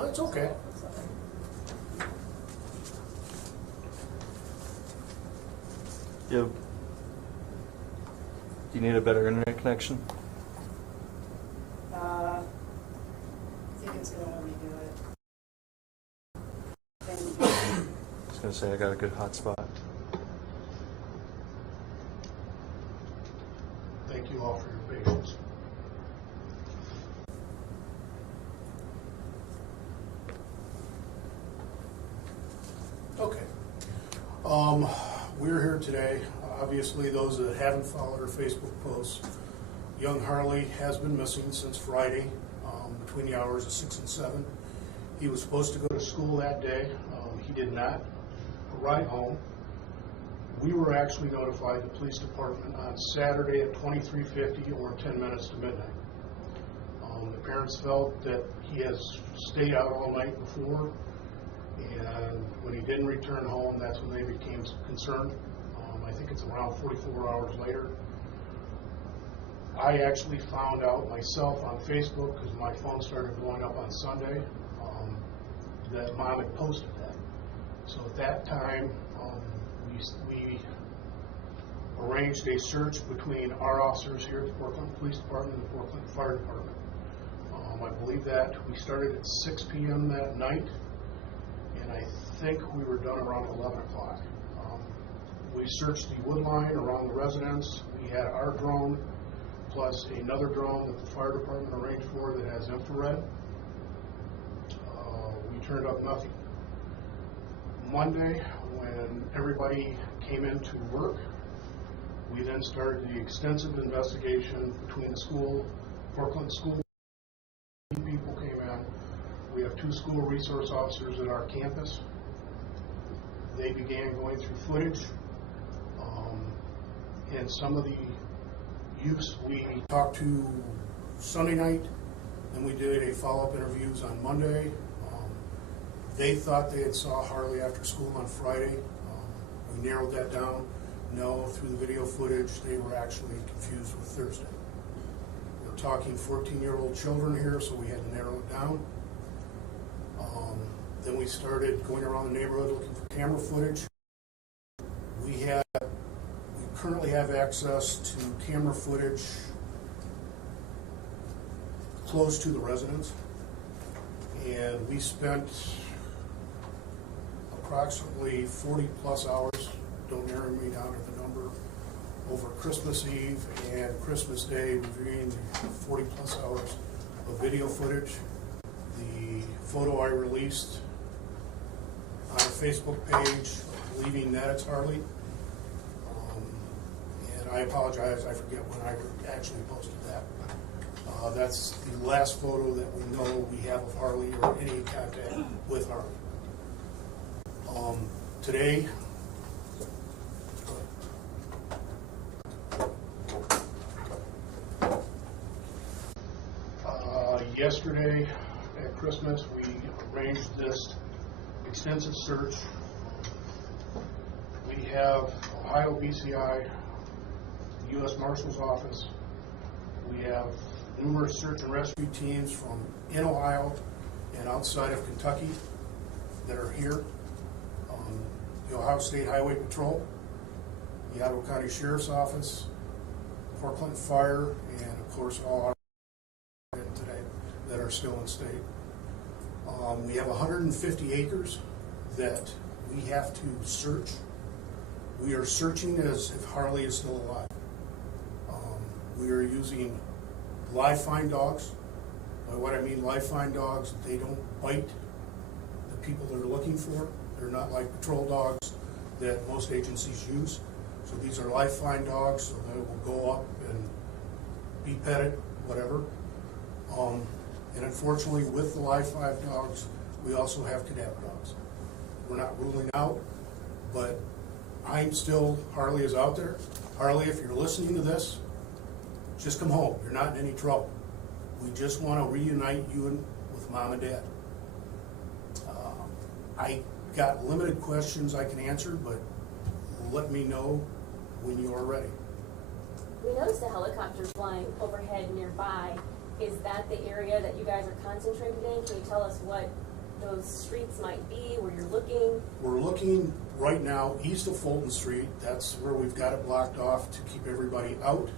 Oh, it's okay. Do you need a better internet connection? I think it's going to redo it. I was going to say I got a good hotspot. Thank you all for your patience. Okay. We're here today. Obviously, those that haven't followed our Facebook posts, young Harley has been missing since Friday between the hours of 6 and 7. He was supposed to go to school that day. He did not arrive home. We were actually notified, the police department, on Saturday at 23:50 or 10 minutes to midnight. The parents felt that he has stayed out all night before, and when he didn't return home, that's when they became concerned. I think it's around 44 hours later. I actually found out myself on Facebook, because my phone started blowing up on Sunday, that Mom had posted that. So at that time, we arranged a search between our officers here at the Port Clinton Police Department and the Port Clinton Fire Department. I believe that we started at 6 p.m. that night, and I think we were done around 11 o'clock. We searched the wood line around the residence. We had our drone plus another drone that the fire department arranged for that has infrared. We turned up nothing. Monday, when everybody came into work, we then started the extensive investigation between the school, Port Clinton School. People came in. We have 2 school resource officers at our campus. They began going through footage. And some of the youths we talked to Sunday night, and we did a follow-up interviews on Monday. They thought they had saw Harley after school on Friday. We narrowed that down. No, through the video footage, they were actually confused with Thursday. We're talking 14-year-old children here, so we had to narrow it down. Then we started going around the neighborhood looking for camera footage. We currently have access to camera footage close to the residence, and we spent approximately 40 plus hours, don't narrow me down to the number, over Christmas Eve and Christmas Day, reviewing the 40 plus hours of video footage. The photo I released on our Facebook page, believing that it's Harley. And I apologize, I forget when I actually posted that. That's the last photo that we know we have of Harley or any contact with Harley. Today, yesterday at Christmas, we arranged this extensive search. We have Ohio BCI, U.S. Marshal's Office. We have numerous search and rescue teams from in Ohio and outside of Kentucky that are here. The Ohio State Highway Patrol, the Ottawa County Sheriff's Office, Port Clinton Fire, and of course all our today that are still in state. We have 150 acres that we have to search. We are searching as if Harley is still alive. We are using live find dogs. By what I mean live find dogs, they don't bite the people they're looking for. They're not like patrol dogs that most agencies use. So these are live find dogs, so they will go up and be petted, whatever. And unfortunately, with the live find dogs, we also have cadaver dogs. We're not ruling out, but Harley is out there. Harley, if you're listening to this, just come home. You're not in any trouble. We just want to reunite you with Mom and Dad. I got limited questions I can answer, but let me know when you are ready. We noticed a helicopter flying overhead nearby. Is that the area that you guys are concentrated in? Can you tell us what those streets might be, where you're looking? We're looking right now east of Fulton Street. That's where we've got it blocked off to keep everybody out.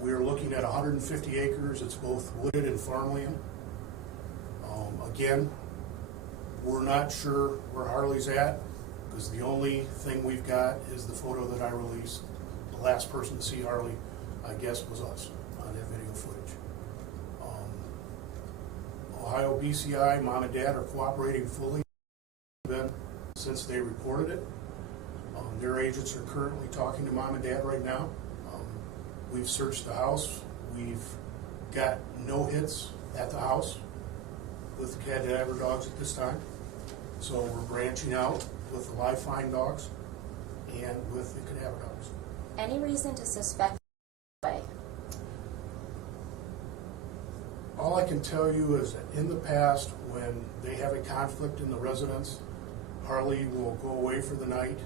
We're looking at 150 acres. It's both wooded and farmland. Again, we're not sure where Harley's at, because the only thing we've got is the photo that I released. The last person to see Harley, I guess, was us on that video footage. Ohio BCI, Mom and Dad are cooperating fully since they reported it. Their agents are currently talking to Mom and Dad right now. We've searched the house. We've got no hits at the house with cadaver dogs at this time. So we're branching out with the live fine dogs and with the cadaver dogs. Any reason to suspect? All I can tell you is that in the past, when they have a conflict in the residence, Harley will go away for the night.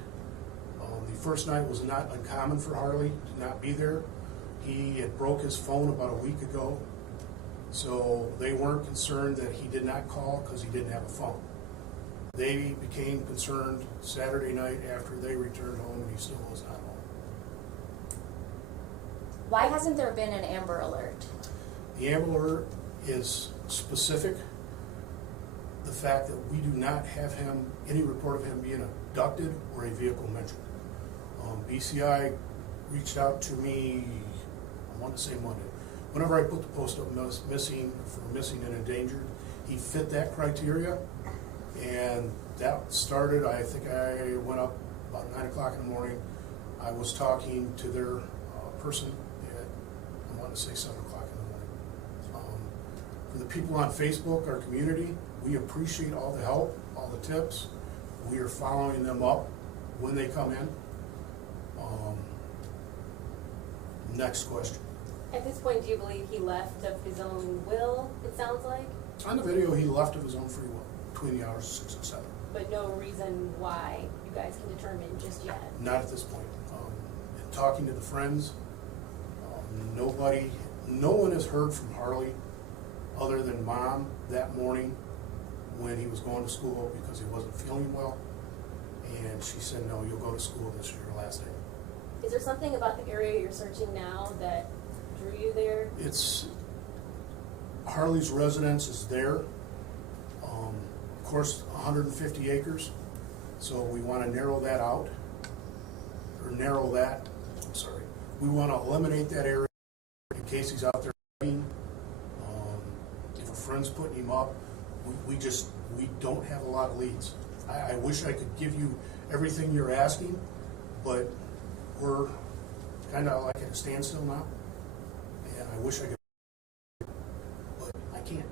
The first night was not uncommon for Harley to not be there. He had broke his phone about a week ago, so they weren't concerned that he did not call because he didn't have a phone. They became concerned Saturday night after they returned home and he still was not home. Why hasn't there been an Amber Alert? The Amber Alert is specific. The fact that we do not have any report of him being abducted or a vehicle mentioned. BCI reached out to me, I want to say Monday. Whenever I put the post up missing and endangered, he fit that criteria, and that started, I think I went up about 9 o'clock in the morning. I was talking to their person at, I want to say 7 o'clock in the morning. For the people on Facebook, our community, we appreciate all the help, all the tips. We are following them up when they come in. Next question. At this point, do you believe he left of his own will, it sounds like? On the video, he left of his own free will between the hours of 6 and 7. But no reason why you guys can determine just yet? Not at this point. In talking to the friends, no one has heard from Harley other than Mom that morning when he was going to school because he wasn't feeling well. And she said, no, you'll go to school, this is your last day. Is there something about the area you're searching now that drew you there? It's Harley's residence is there. Of course, 150 acres. So we want to narrow that out, or we want to eliminate that area in case he's out there. If a friend's putting him up, we don't have a lot of leads. I wish I could give you everything you're asking, but we're kind of like at a standstill now, and I wish I could, but I can't.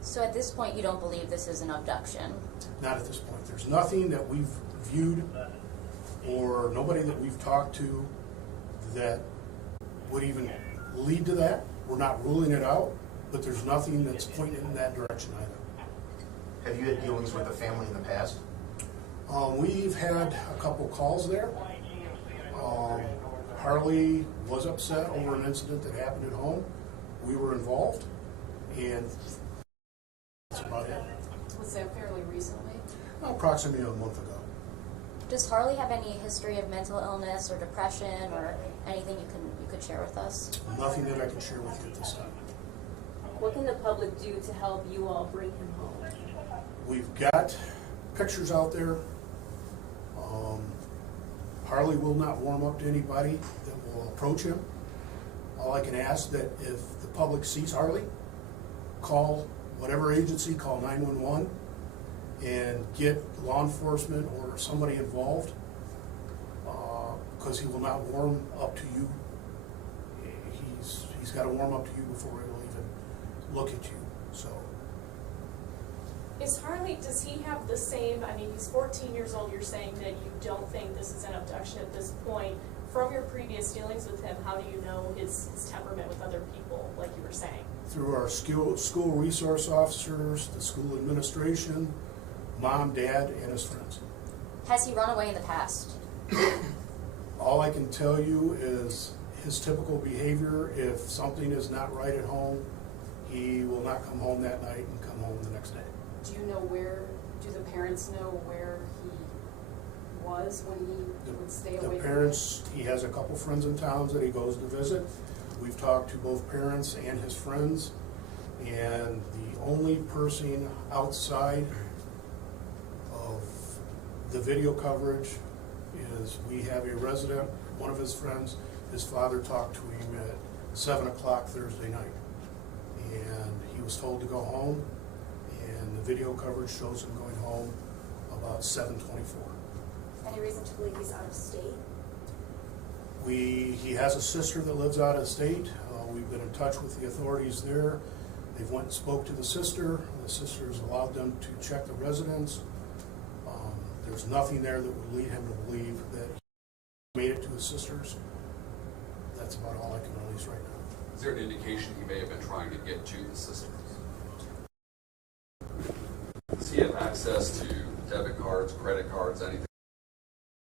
So at this point, you don't believe this is an abduction? Not at this point. There's nothing that we've viewed or nobody that we've talked to that would even lead to that. We're not ruling it out, but there's nothing that's pointing in that direction either. Have you had dealings with the family in the past? We've had a couple calls there. Harley was upset over an incident that happened at home. We were involved, and that's about it. Was that fairly recently? Approximately a month ago. Does Harley have any history of mental illness or depression or anything you could share with us? Nothing that I can share with you at this time. What can the public do to help you all bring him home? We've got pictures out there. Harley will not warm up to anybody that will approach him. All I can ask that if the public sees Harley, call whatever agency, call 911 and get law enforcement or somebody involved, because he will not warm up to you. He's got to warm up to you before he will even look at you. So. Is Harley, does he have the same, I mean, he's 14 years old, you're saying that you don't think this is an abduction at this point. From your previous dealings with him, how do you know his temperament with other people, like you were saying? Through our school resource officers, the school administration, Mom, Dad, and his friends. Has he run away in the past? All I can tell you is his typical behavior. If something is not right at home, he will not come home that night and come home the next day. Do you know do the parents know where he was when he would stay The away? parents, he has a couple friends in towns that he goes to visit. We've talked to both parents and his friends, and the only person outside of the video coverage is we have a resident, one of his friends, his father talked to him at 7 o'clock Thursday night. And he was told to go home, and the video coverage shows him going home about 7:24. Any reason to believe he's out of state? He has a sister that lives out of state. We've been in touch with the authorities there. They've went and spoke to the sister. The sister has allowed them to check the residence. There's nothing there that would lead him to believe that he made it to his sister's. That's about all I can release right now. Is there an indication he may have been trying to get to the sisters? Does he have access to debit cards, credit cards, anything?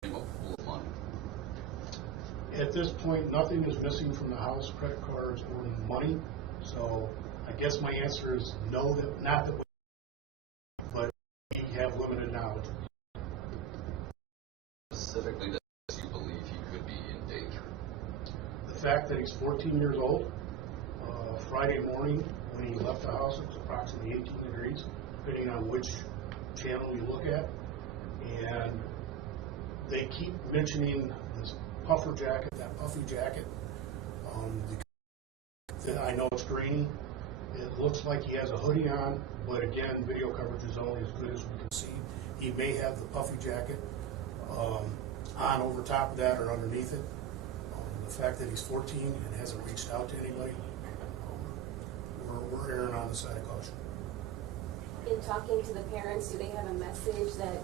A pool of money? At this point, nothing is missing from the house, credit cards or money. So I guess my answer is no, that not that, but we have limited knowledge. Specifically, does you believe he could be in danger? The fact that he's 14 years old, Friday morning when he left the house, it was approximately 18 degrees, depending on which channel you look at. And they keep mentioning this puffer jacket, that puffy jacket. I know it's grainy. It looks like he has a hoodie on, but again, video coverage is only as good as we can see. He may have the puffy jacket on over top of that or underneath it. The fact that he's 14 and hasn't reached out to anybody, we're erring on the side of caution. In talking to the parents, do they have a message that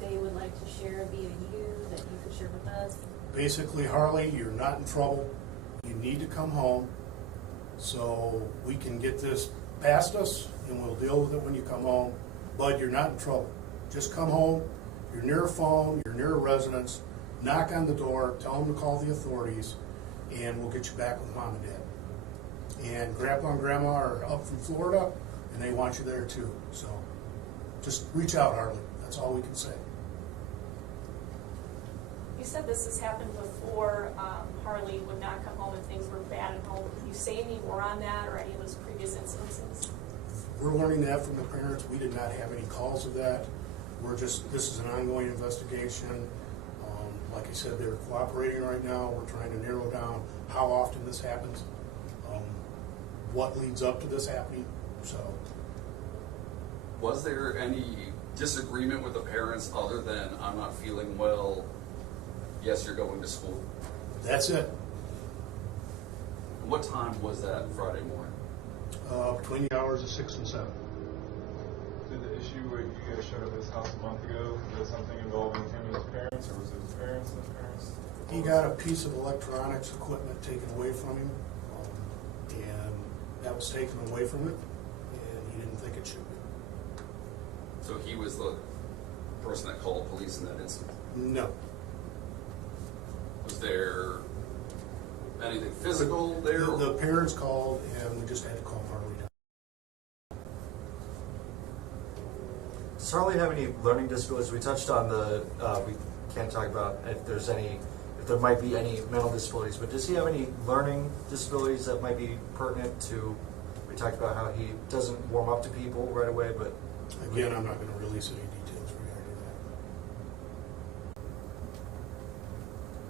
they would like to share via you, that you could share with us? Basically, Harley, you're not in trouble. You need to come home so we can get this past us, and we'll deal with it when you come home. But you're not in trouble. Just come home. You're near a phone. You're near a residence. Knock on the door. Tell them to call the authorities, and we'll get you back with mom and dad. And grandpa and grandma are up from Florida, and they want you there too. So just reach out, Harley. That's all we can say. You said this has happened before. Harley would not come home and things were bad at home. Can you say any more on that or any of those previous incidences? We're learning that from the parents. We did not have any calls of that. This is an ongoing investigation. Like I said, they're cooperating right now. We're trying to narrow down how often this happens, what leads up to this happening. So, Was there any disagreement with the parents other than I'm not feeling well, yes, you're going to school? that's it. What time was that Friday morning? Between the hours of 6 and 7. Did the issue where you guys showed up at his house a month ago, was that something involving him and his parents, or was it his parents and his parents? He got a piece of electronics equipment taken away from him, and that was taken away from it, and he didn't think it should be. So he was the person that called police in that incident. No. Was there anything physical there? The parents called, and we just had to call Harley down. Does Harley have any learning disabilities? We touched on we can't talk about if there might be any mental disabilities, but does he have any learning disabilities that might be pertinent to, we talked about how he doesn't warm up to people right away, but. Again, I'm not going to release any details regarding that.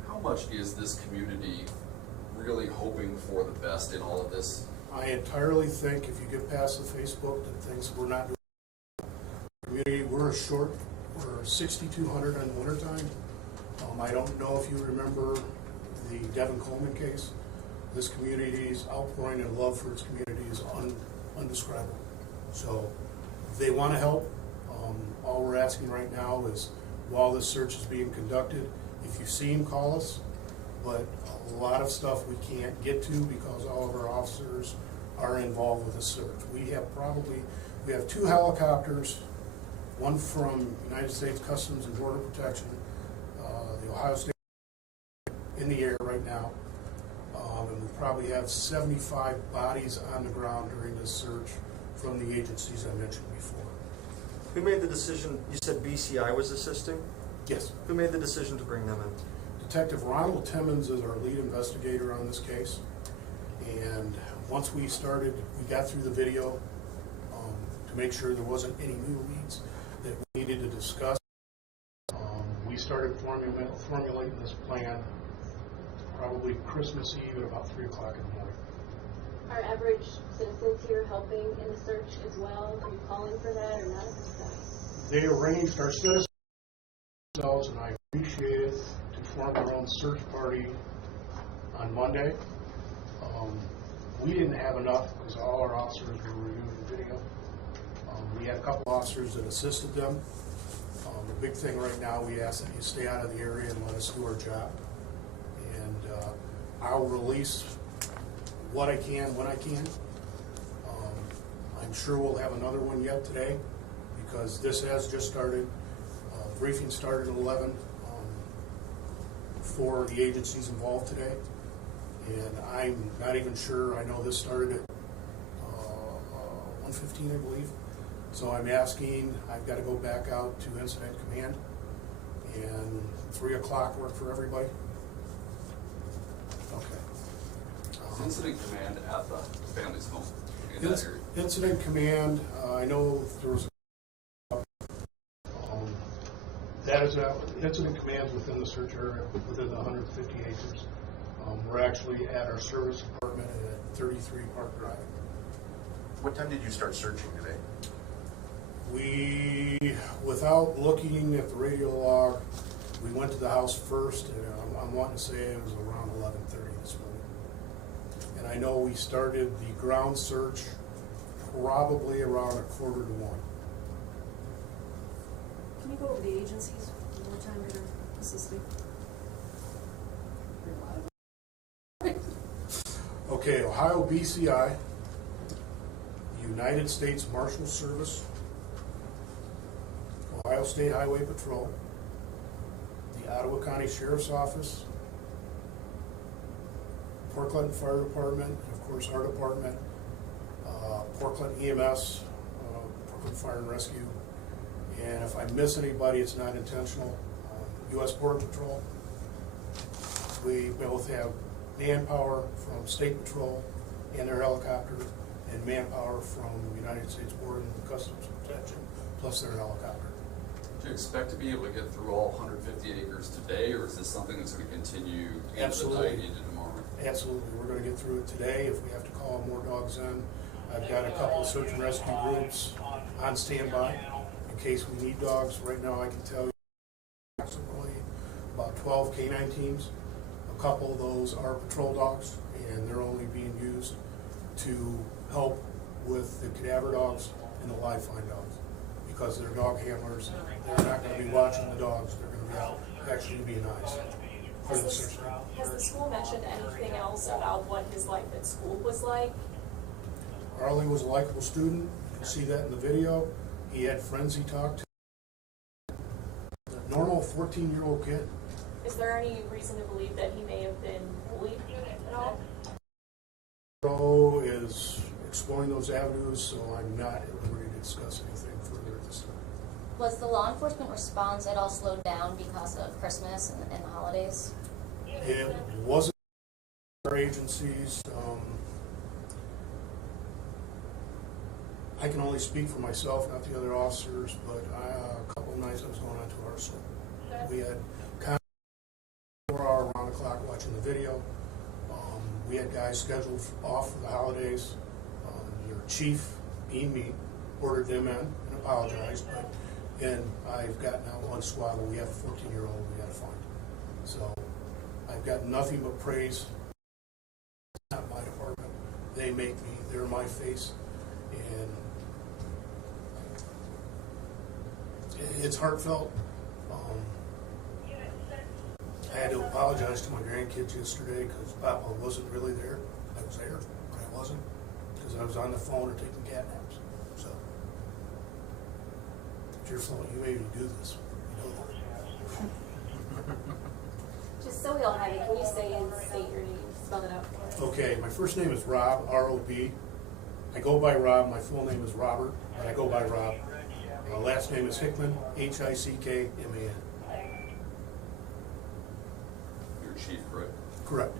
How much is this community really hoping for the best in all of this? I entirely think if you get past the Facebook that things we're not doing. Community, we're 6,200 in wintertime. I don't know if you remember the Devin Coleman case. This community's outpouring and love for its community is undescribable. So they want to help. All we're asking right now is, while this search is being conducted, if you see him, call us. But a lot of stuff we can't get to because all of our officers are involved with the search. We have 2 helicopters, one from United States Customs and Border Protection, the Ohio State in the air right now. and we probably have 75 bodies on the ground during this search from the agencies I mentioned before. Who made the decision? You said BCI was assisting? Yes. Who made the decision to bring them in? Detective Ronald Timmons is our lead investigator on this case. And once we started, we got through the video to make sure there wasn't any new leads that we needed to discuss. We started formulating this plan probably Christmas Eve at about 3 o'clock in the morning. Are average citizens here helping in the search as well? Are you calling for that or not at this time? They arranged our citizens themselves, and I appreciate it, to form their own search party on Monday. We didn't have enough because all our officers were reviewing the video. We had a couple officers that assisted them. The big thing right now, we ask that you stay out of the area and let us do our job. And I'll release what I can when I can. I'm sure we'll have another one yet today because this has just started. Briefing started at 11 for the agencies involved today. And I'm not even sure, I know this started at 1:15, I believe. So I'm asking, I've got to go back out to Incident Command, and 3 o'clock work for everybody? Okay. Is Incident Command at the family's home in that area? Incident Command, I know there was that is Incident Command's within the search area, within the 150 acres. We're actually at our service department at 33 Park Drive. What time did you start searching today? We, without looking at the radio log, we went to the house first, and I'm wanting to say it was around 11:30 this morning. And I know we started the ground search probably around 1:45. Can you go over the agencies one more time that are assisting? Okay, Ohio BCI, United States Marshal Service, Ohio State Highway Patrol, the Ottawa County Sheriff's Office, Portland Fire Department, and of course our department, Portland EMS, Portland Fire and Rescue, and if I miss anybody, it's not intentional, U.S. Border Patrol. We both have manpower from State Patrol and their helicopter, and manpower from United States Border and Customs Protection, plus their helicopter. Do you expect to be able to get through all 150 acres today, or is this something that's going to continue into the Absolutely. night into tomorrow? Absolutely, we're going to get through it today. If we have to call more dogs in, I've got a couple of search and rescue groups on standby in case we need dogs. Right now, I can tell you approximately about 12 canine teams. A couple of those are patrol dogs, and they're only being used to help with the cadaver dogs and the live find dogs, because they're dog handlers. They're not going to be watching the dogs. They're going to be out actually being eyes for the search team. Has the school mentioned anything else about what his life at school was like? Harley was a likable student. You can see that in the video. He had friends he talked to. A normal 14-year-old kid. Is there any reason to believe that he may have been bullied at all? Pro is exploring those avenues, so I'm not at liberty to discuss anything further at this time. Was the law enforcement response at all slowed down because of Christmas and the holidays? It wasn't our agencies. I can only speak for myself, not the other officers, but a couple of nights I was going on to Arsenal. We had kind of 4 hour around the clock watching the video. We had guys scheduled off for the holidays. Your chief, being me, ordered them in and apologized, but then I've got now one squad where we have a 14-year-old we got to find. So I've got nothing but praise. It's not my department. They make me. They're my face. And it's heartfelt. I had to apologize to my grandkids yesterday because Papa wasn't really there. I was there, but I wasn't, because I was on the phone or taking cat naps. So, it's your fault. You made me do this. You know that. Just so we all have it, can you say and state your name, spell it out? Okay, my first name is Rob, R-O-B. I go by Rob, my full name is Robert, but I go by Rob. Last name is Hickman, Hickman. Your chief, correct? Correct.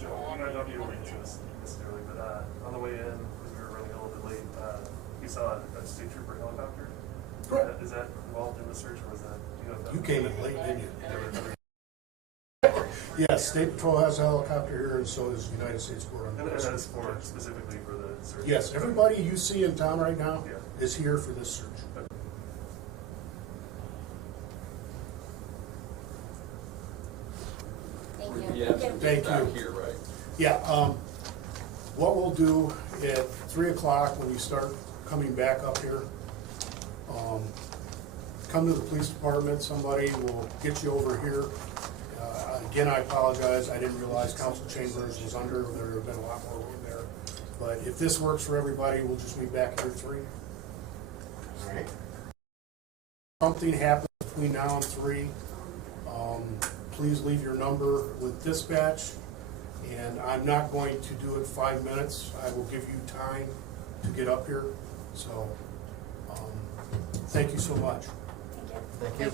So, I don't know if you were into this necessarily, but on the way in, because we were running a little bit late, you saw a state trooper helicopter? Correct. Is that involved in the search, or was that, do you know if that You was- came in late, didn't you? There were other- Yes, State Patrol has a helicopter here, and so does the United States Border And Patrol. that is for, specifically for the search? Yes, everybody you see in town right now Yeah. is here for this search. Thank We'd you. be happy to Thank get back you. here, right? Yeah, what we'll do at 3 o'clock when you start coming back up here, come to the police department, somebody will get you over here. Again, I apologize, I didn't realize council chambers was under, there have been a lot more room there. But if this works for everybody, we'll just meet back here at 3. All right. Something happens between now and 3, please leave your number with dispatch. And I'm not going to do it 5 minutes. I will give you time to get up here. So, thank you so much. Thank you.